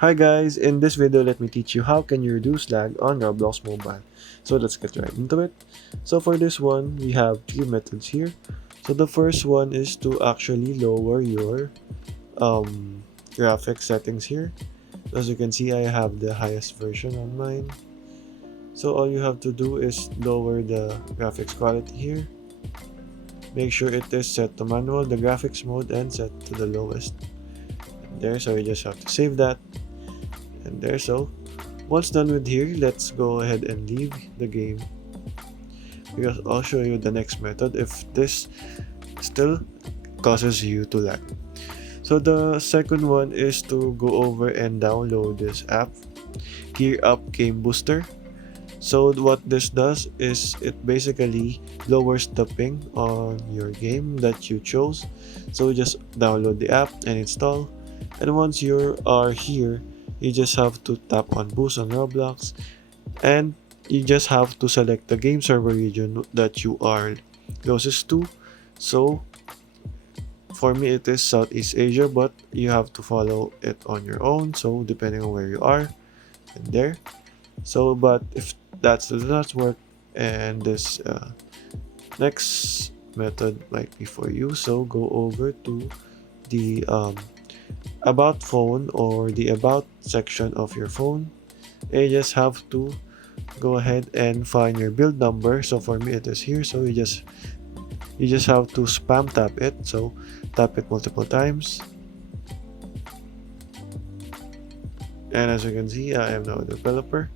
Hi guys, in this video let me teach you how can you reduce lag on Roblox mobile. So let's get right into it. So for this one, we have three methods here. So the first one is to actually lower your graphic settings here. As you can see, I have the highest version on mine. So all you have to do is lower the graphics quality here. Make sure it is set to manual, the graphics mode, and set to the lowest. There, so you just have to save that. And there, so once done with here, let's go ahead and leave the game because I'll show you the next method if this still causes you to lag. So the second one is to go over and download this app, Gear Up Game Booster. So what this does is it basically lowers the ping on your game that you chose. So just download the app and install. And once you are here, you just have to tap on boost on Roblox and you just have to select the game server region that you are closest to. So for me it is Southeast Asia, but you have to follow it on your own, so depending on where you are. And there, so but if that does not work and this next method might be for you, so go over to the about phone or the about section of your phone. You just have to go ahead and find your build number. So for me it is here, so you just have to spam tap it. So tap it multiple times, and as you can see, I am now a developer,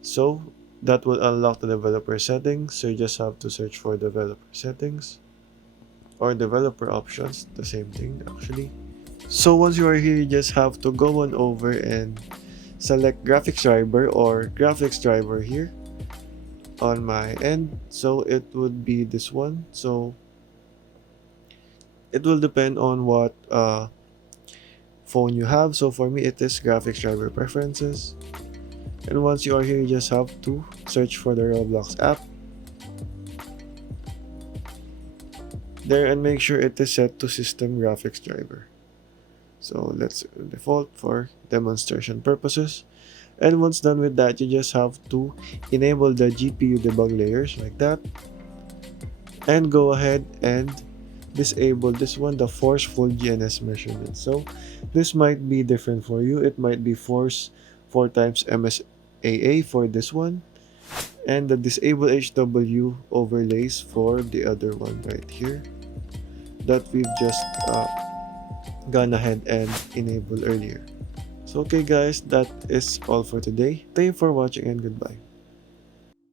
so that will unlock the developer settings. So you just have to search for developer settings or developer options, the same thing actually. So once you are here, you just have to go on over and select graphics driver or graphics driver here on my end. So it would be this one. So it will depend on what phone you have. So for me it is graphics driver preferences. And once you are here, you just have to search for the Roblox app there and make sure it is set to system graphics driver. So let's default for demonstration purposes. And once done with that, you just have to enable the GPU debug layers like that and go ahead and disable this one, the forceful GNS measurement. So this might be different for you. It might be force 4 times MSAA for this one, and the disable HW overlays for the other one right here that we've just gone ahead and enabled earlier. So okay guys, that is all for today. Thank you for watching and goodbye.